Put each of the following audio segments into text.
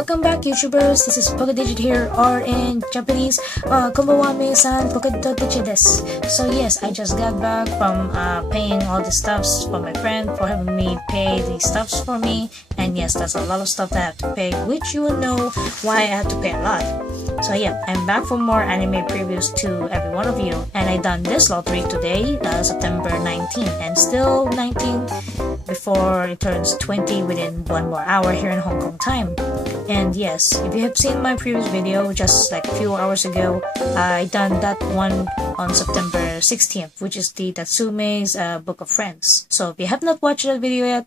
welcome back YouTubers, this is Pokediged here, or in Japanese, konbanwa minasan, Pokediged desu. So yes, I just got back from paying all the stuffs for my friend for having me pay the stuffs for me, and yes, that's a lot of stuff that I have to pay, which you will know why I have to pay a lot. So yeah, I'm back for more anime previews to every one of you, and I done this lottery today, September 19th, and still 19 before it turns 20 within 1 more hour here in Hong Kong time. And yes, if you have seen my previous video just like a few hours ago, I done that one on September 16th, which is the Tatsume's Book of Friends. So if you have not watched that video yet,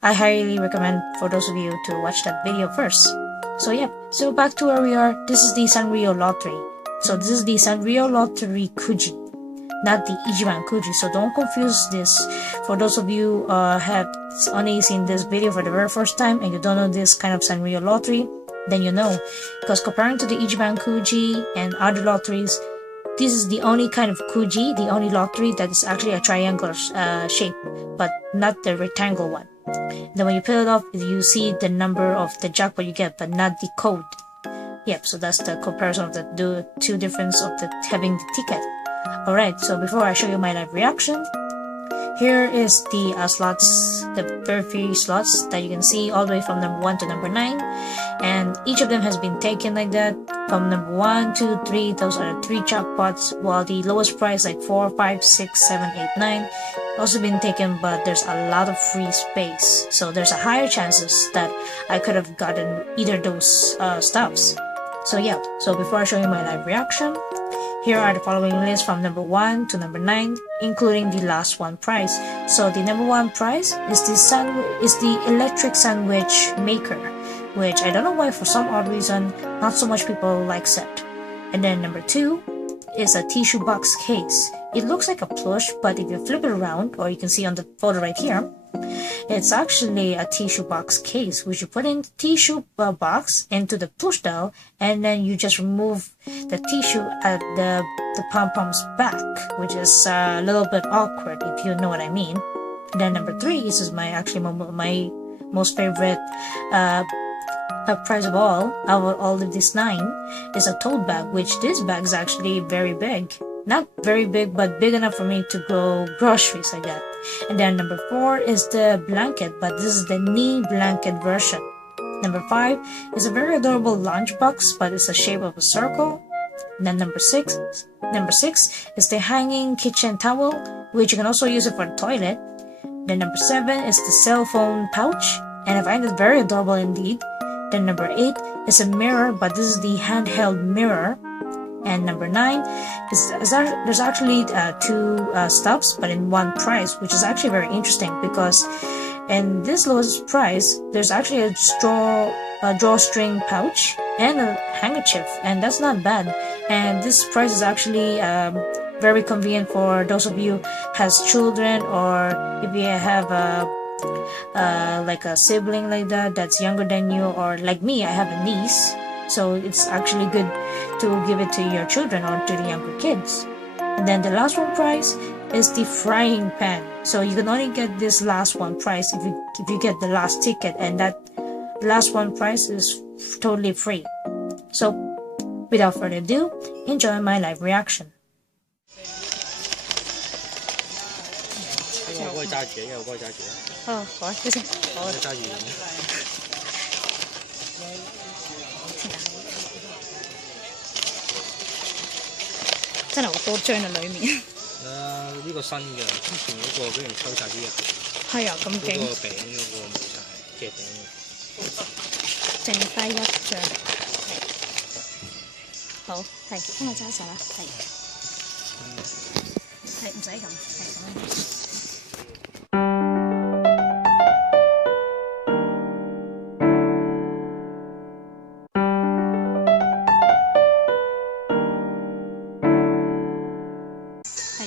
I highly recommend for those of you to watch that video first. So yeah, so back to where we are. This is the Sanrio lottery. So this is the Sanrio lottery kuji, not the Ichiban kuji. So don't confuse this. For those of you have only seen this video for the very first time and you don't know this kind of Sanrio lottery, then you know. Because comparing to the Ichiban kuji and other lotteries, this is the only kind of kuji, the only lottery that is actually a triangular shape, but not the rectangle one. Then when you peel it off, you see the number of the jackpot you get, but not the code. Yep, so that's the comparison of the two difference of having the ticket. Alright, so before I show you my live reaction, here is the slots, the very few slots that you can see all the way from number 1 to number 9, and each of them has been taken like that. From number 1, 2, 3, those are the 3 jackpots, while the lowest price like 4, 5, 6, 7, 8, 9 also been taken, but there's a lot of free space, so there's a higher chances that I could have gotten either those stuffs. So yeah, so before I show you my live reaction, here are the following lists from number 1 to number 9, including the last one prize. So the number 1 prize is the electric sandwich maker, which I don't know why for some odd reason not so much people likes it. And then number 2 is a tissue box case. It looks like a plush, but if you flip it around, or you can see on the photo right here, it's actually a tissue box case, which you put in the tissue box into the push doll, and then you just remove the tissue at the pom-pom's back, which is a little bit awkward if you know what I mean. And then number 3, this is my most favorite prize of all of these 9, is a tote bag, which this bag is actually very big. Not very big, but big enough for me to go groceries like that. And then number 4 is the blanket, but this is the knee blanket version. Number 5 is a very adorable lunchbox, but it's the shape of a circle. And then number 6 is the hanging kitchen towel, which you can also use it for the toilet. Then number 7 is the cell phone pouch, and I find it very adorable indeed. Then number 8 is a mirror, but this is the handheld mirror. And number 9 is there's actually 2 stuffs, but in 1 prize, which is actually very interesting because in this lowest prize, there's actually a drawstring pouch and a handkerchief, and that's not bad. And this prize is actually very convenient for those of you has children, or if you have like a sibling like that that's younger than you, or like me, I have a niece. So it's actually good to give it to your children or to the younger kids. And then the last one prize is the frying pan. So you can only get this last one prize if you get the last ticket, and that last one prize is totally free. So without further ado, enjoy my live reaction. Oh, 真係好多張啊！裡面呢個新嘅，之前嗰個俾人抽晒啲人。係啊，咁勁！嗰個餅嗰個冇晒嘅餅。剩低1張。好，係幫我揸實啦，係唔使咁，係咁樣。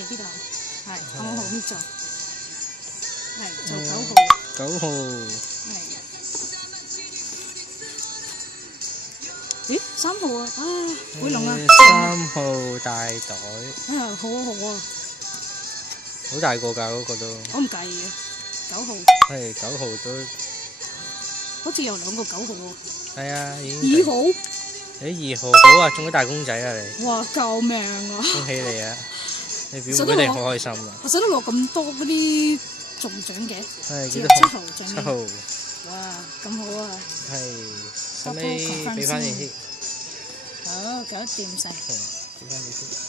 呢度係9號呢座，係做9號。9號。係。咦，3號啊！啊，會龍啊！3號大袋。啊，好啊好啊。好大個㗎嗰個都。我唔介意嘅，9號。係9號都好似有2個9號喎。係啊，已經。2號？你2號好啊，中咗大公仔啊你！哇！救命啊！恭喜你啊！你表妹你好開心啊！我使得落咁多嗰啲中獎嘅，係幾多號？7號。哇！咁好啊！係，後尾俾翻你先。好，搞掂晒。俾翻你先。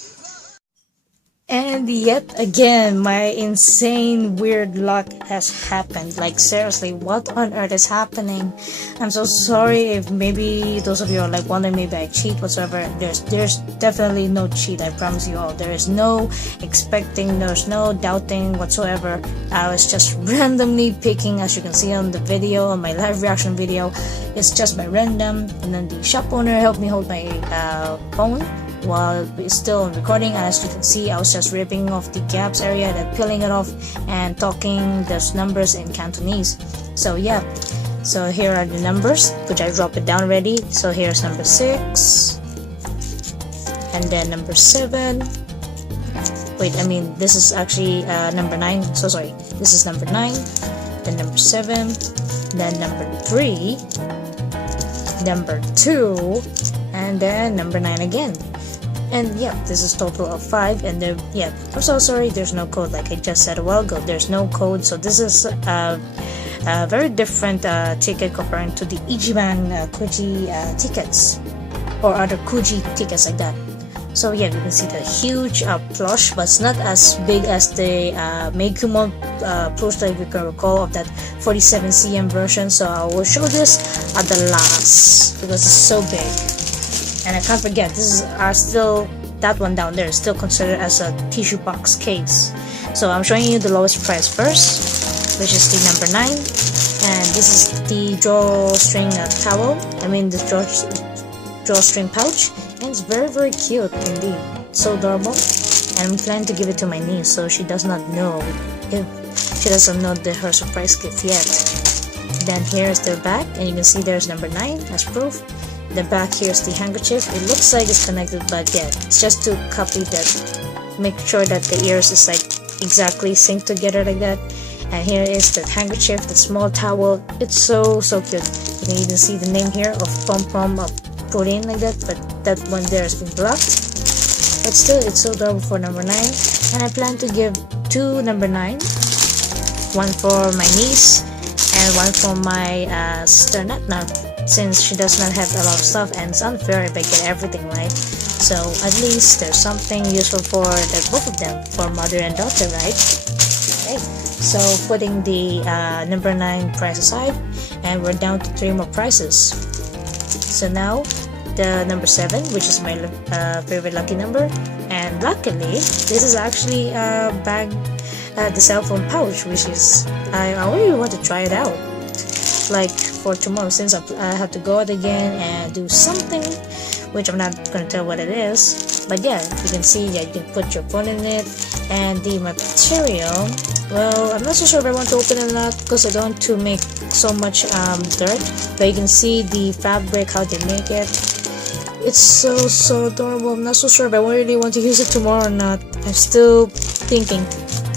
And yet again, my insane weird luck has happened. Like seriously, what on earth is happening? I'm so sorry if maybe those of you are like wondering maybe I cheat whatsoever. There's definitely no cheat, I promise you all. There is no expecting, there's no doubting whatsoever. I was just randomly picking, as you can see on the video, on my live reaction video. It's just by random, and then the shop owner helped me hold my phone while it's still recording. As you can see, I was just ripping off the gaps area and peeling it off and talking those numbers in Cantonese. So yeah, so here are the numbers which I dropped it down already. So here's number 6 and then number 7. Wait, I mean this is actually number 9, so sorry, this is number 9, then number 7, then number 3, number 2, and then number 9 again. And yeah, this is total of 5. And then yeah, I'm so sorry there's no code, like I just said a while ago, there's no code. So this is a very different ticket comparing to the Ichiban Kuji tickets or other Kuji tickets like that. So yeah, you can see the huge plush, but it's not as big as the Meikumon plush that we can recall of that 47 cm version. So I will show this at the last because it's so big. And I can't forget, this is still, that one down there is still considered as a tissue box case. So I'm showing you the lowest price first, which is the number 9. And this is the drawstring towel. I mean the drawstring pouch. And it's very, very cute indeed. So adorable. And I'm planning to give it to my niece, so she does not know if she doesn't know her surprise gift yet. Then here's the back, and you can see there's number 9 as proof. The back, here's the handkerchief. It looks like it's connected, but yeah, it's just to copy that, make sure that the ears is like exactly synced together like that. And here is the handkerchief, the small towel. It's so cute. You can even see the name here of Pom Pom Purin like that, but that one there has been blocked. But still, it's so adorable for number 9. And I plan to give 2 number 9, one for my niece and one for my sister Natna, since she does not have a lot of stuff and it's unfair if I get everything, right? So at least there's something useful for both of them, for mother and daughter, right? Okay, so putting the number 9 price aside, and we're down to 3 more prices. So now the number 7, which is my favorite lucky number, and luckily this is actually a bag, the cell phone pouch, which is, I really want to try it out, like for tomorrow, since I have to go out again and do something, which I'm not going to tell what it is. But yeah, you can see that you can put your phone in it. And the material, well, I'm not so sure if I want to open it or not, because I don't want to make so much dirt. But you can see the fabric, how they make it. It's so adorable. I'm not so sure if I really want to use it tomorrow or not. I'm still thinking.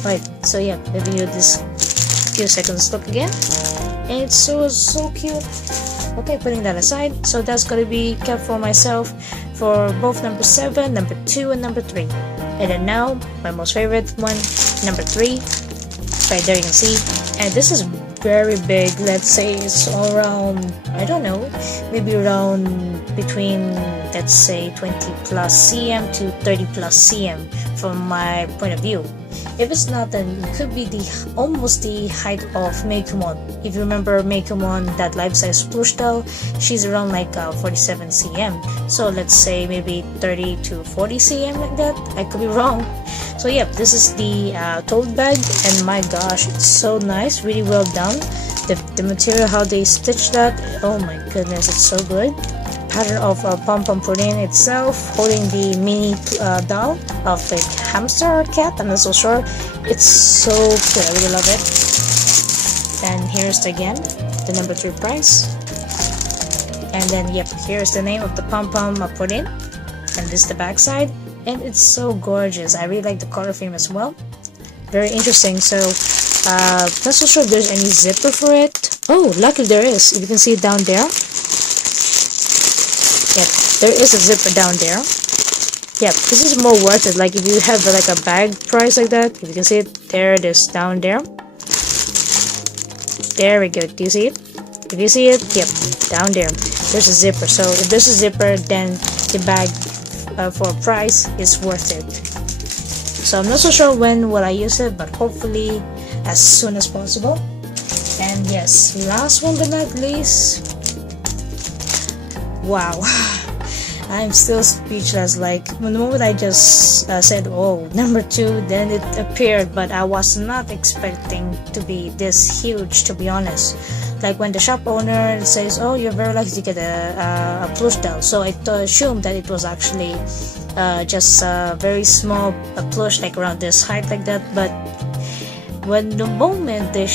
Right, so yeah, maybe you this few seconds look again. And it's so cute. Okay, putting that aside, so that's gonna be kept for myself for both number 7, number 2, and number 3. And then now, my most favorite one, number 3. Right there you can see. And this is very big. Let's say it's all around, I don't know, maybe around between, let's say 20 plus cm to 30 plus cm from my point of view. If it's not, then it could be almost the height of Meikumon. If you remember Meikumon, that life-size plush doll, she's around like 47 cm. So let's say maybe 30 to 40 cm like that. I could be wrong. So yeah, this is the tote bag, and my gosh, it's so nice, really well done. The material, how they stitched that, oh my goodness, it's so good. Pattern of Pom Pom Purin itself, holding the mini doll of a hamster or cat, I'm not so sure. It's so cute, I really love it. And here's again the number 3 price. And then yep, here's the name of the Pom Pom Purin. And this is the back side. And it's so gorgeous. I really like the color theme as well. Very interesting. So Not so sure if there's any zipper for it. Oh, luckily there is. If you can see it down there. Yep, there is a zipper down there. Yep, this is more worth it. Like if you have like a bag price like that, if you can see it, there it is down there. There we go. Do you see it? If you see it, yep, down there. There's a zipper. So if there's a zipper, then the bag for a price is worth it. So I'm not so sure when will I use it, but hopefully as soon as possible. And yes, last one but not least. Wow. I'm still speechless. Like the moment I just said, oh, number 2, then it appeared, but I was not expecting to be this huge, to be honest. Like when the shop owner says, oh, you're very lucky to get a plush doll, so I assumed that it was actually just a very small plush, like around this height like that. But when the moment the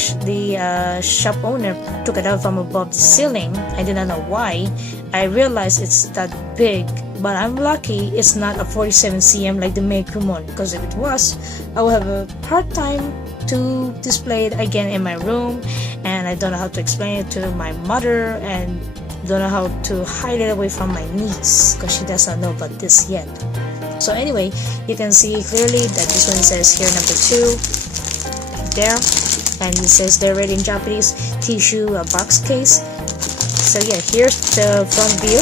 shop owner took it out from above the ceiling, I did not know why, I realized it's that big. But I'm lucky it's not a 47 cm like the Kumon, because if it was, I would have a hard time to display it again in my room, and I don't know how to explain it to my mother, and don't know how to hide it away from my niece because she does not know about this yet. So anyway, you can see clearly that this one says here number 2 there, and it says there already in Japanese, tissue box case. So yeah, here's the front view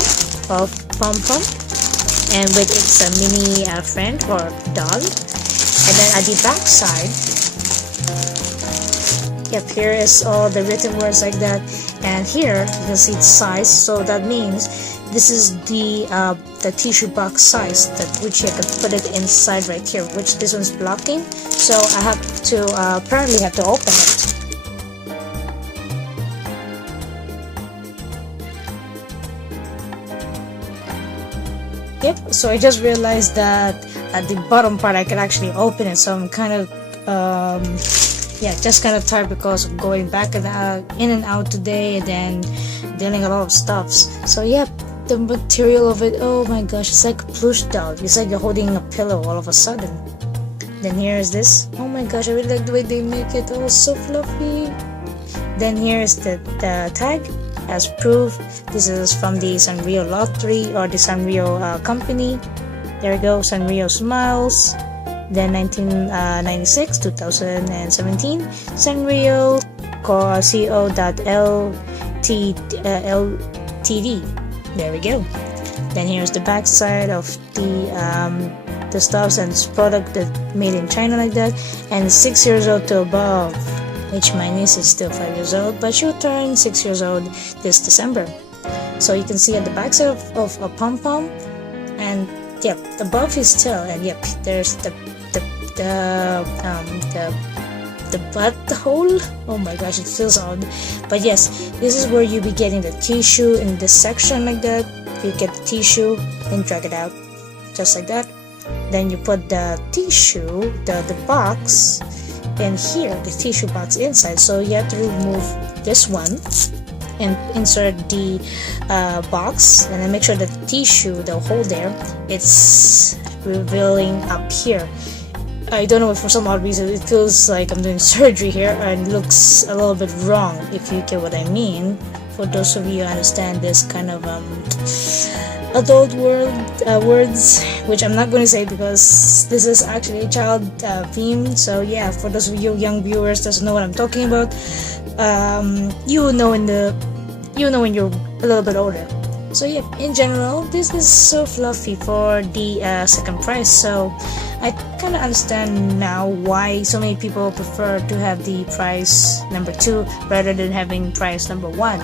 of Pom Pom, and with its a mini friend or doll. And then at the back side, yep, here is all the written words like that, and here you can see its size. So that means this is the tissue box size, that which I could put it inside right here, which this one's blocking. So I have to apparently have to open it. Yep, so I just realized that at the bottom part I can actually open it, so I'm kind of yeah, just kind of tired because of going back and in and out today, and then dealing a lot of stuffs. So yeah, the material of it, oh my gosh, it's like a plush doll. It's like you're holding a pillow all of a sudden. Then here is this. Oh my gosh, I really like the way they make it. Oh, so fluffy. Then here is the tag as proof. This is from the Sanrio lottery, or the Sanrio company. There we go, Sanrio Smiles. Then 1996, 2017, Sanrio co.ltd. There we go. Then here's the back side of the stuffs and this product that made in China like that, and 6 years old to above, which my niece is still 5 years old, but she'll turn 6 years old this December. So you can see at the back side of a Pom Pom, and yep, above his tail, and yep, there's the butthole. Oh my gosh, it feels odd, but yes, this is where you be getting the tissue in this section like that. You get the tissue and drag it out just like that. Then you put the tissue, the box, and here the tissue box inside. So you have to remove this one and insert the box, and then make sure the tissue, the hole there, it's revealing up here. I don't know, for some odd reason it feels like I'm doing surgery here, and it looks a little bit wrong, if you get what I mean. For those of you who understand this kind of adult words, which I'm not going to say because this is actually a child theme. So yeah, for those of you young viewers doesn't know what I'm talking about, you know when you're a little bit older. So yeah, in general, this is so fluffy for the second price. So I kind of understand now why so many people prefer to have the price number 2 rather than having price number 1.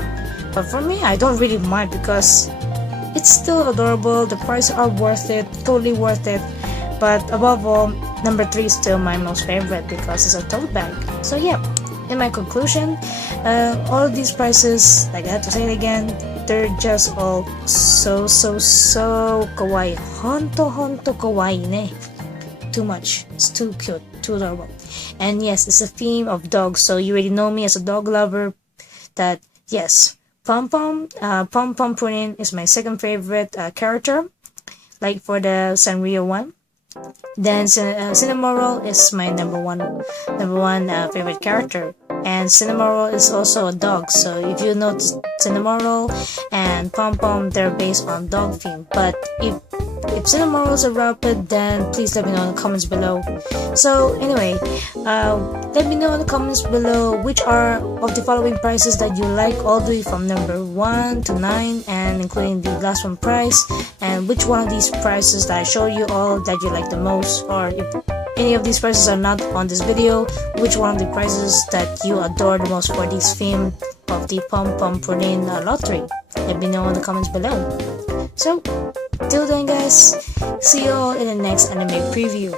But for me, I don't really mind because it's still adorable. The prices are worth it, totally worth it. But above all, number 3 is still my most favorite because it's a tote bag. So yeah, in my conclusion, all of these prices, like I have to say it again, they're just all so kawaii. Honto kawaii ne. Too much. It's too cute, too adorable. And yes, it's a theme of dogs, so you already know me as a dog lover. That yes, Pom Pom Purin is my second favorite character, like for the Sanrio one. Then Cinnamoroll is my number one favorite character, and Cinnamoroll is also a dog. So if you notice, Cinnamoroll and Pom Pom, they're based on dog theme. But if Cinnamoroll is a rapid, then please let me know in the comments below. So anyway, let me know in the comments below which are of the following prices that you like, all the way from number 1 to 9 and including the last one price, and which one of these prices that I show you all that you like the most, or if any of these prices are not on this video, which one of the prices that you adore the most for this theme of the Pom Pom Purin lottery. Let me know in the comments below. So till then guys, see you all in the next anime preview.